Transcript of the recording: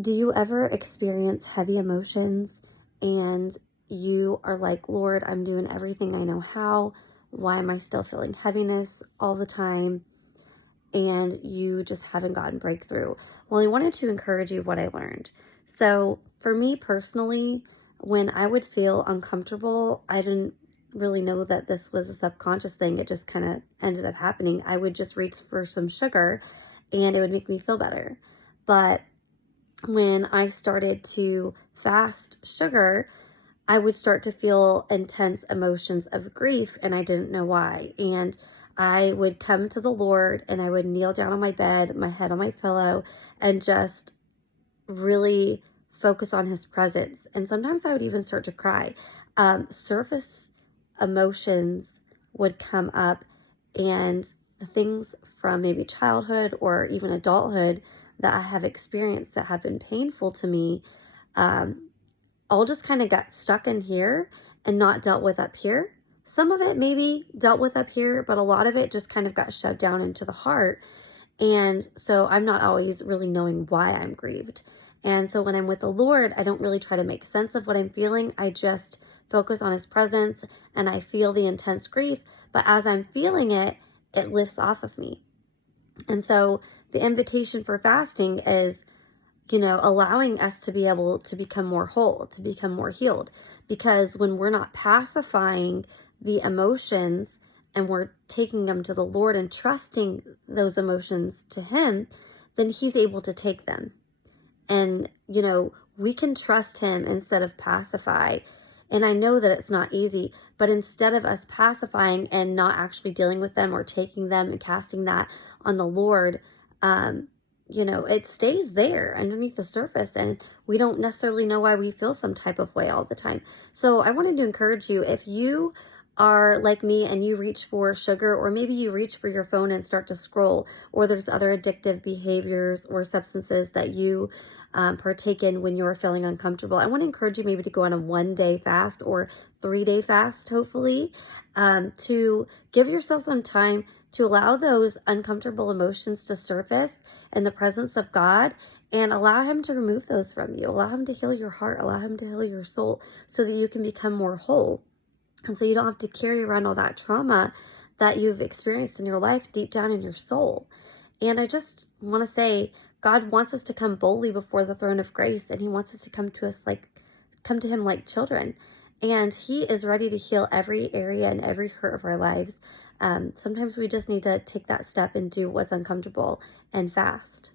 Do you ever experience heavy emotions and you are like, Lord, I'm doing everything I know how. Why am I still feeling heaviness all the time? And you just haven't gotten breakthrough. Well, I wanted to encourage you what I learned. So, for me personally, when I would feel uncomfortable, I didn't really know that this was a subconscious thing. It just kind of ended up happening. I would just reach for some sugar and it would make me feel better. But when I started to fast sugar, I would start to feel intense emotions of grief and I didn't know why. And I would come to the Lord and I would kneel down on my bed, my head on my pillow, and just really focus on his presence. And sometimes I would even start to cry. Surface emotions would come up, and the things from maybe childhood or even adulthood that I have experienced that have been painful to me, um, all just kind of got stuck in here and not dealt with up here. Some of it maybe dealt with up here, but a lot of it just kind of got shoved down into the heart. And so I'm not always really knowing why I'm grieved. And so when I'm with the Lord, I don't really try to make sense of what I'm feeling. I just focus on his presence and I feel the intense grief. But as I'm feeling it, it lifts off of me. And so the invitation for fasting is, allowing us to be able to become more whole, to become more healed. Because when we're not pacifying the emotions and we're taking them to the Lord and trusting those emotions to him, then he's able to take them. And, we can trust him instead of pacify. And I know that it's not easy, but instead of us pacifying and not actually dealing with them or taking them and casting that on the Lord, it stays there underneath the surface and we don't necessarily know why we feel some type of way all the time. So I wanted to encourage you, if you are like me and you reach for sugar, or maybe you reach for your phone and start to scroll, or there's other addictive behaviors or substances that you partake in when you're feeling uncomfortable, I want to encourage you maybe to go on a 1 day fast or 3 day fast, hopefully, to give yourself some time to allow those uncomfortable emotions to surface in the presence of God and allow him to remove those from you. Allow him to heal your heart, allow him to heal your soul so that you can become more whole. And so you don't have to carry around all that trauma that you've experienced in your life deep down in your soul. And I just want to say, God wants us to come boldly before the throne of grace, and he wants us to come to him like children. And he is ready to heal every area and every hurt of our lives. Sometimes we just need to take that step and do what's uncomfortable and fast.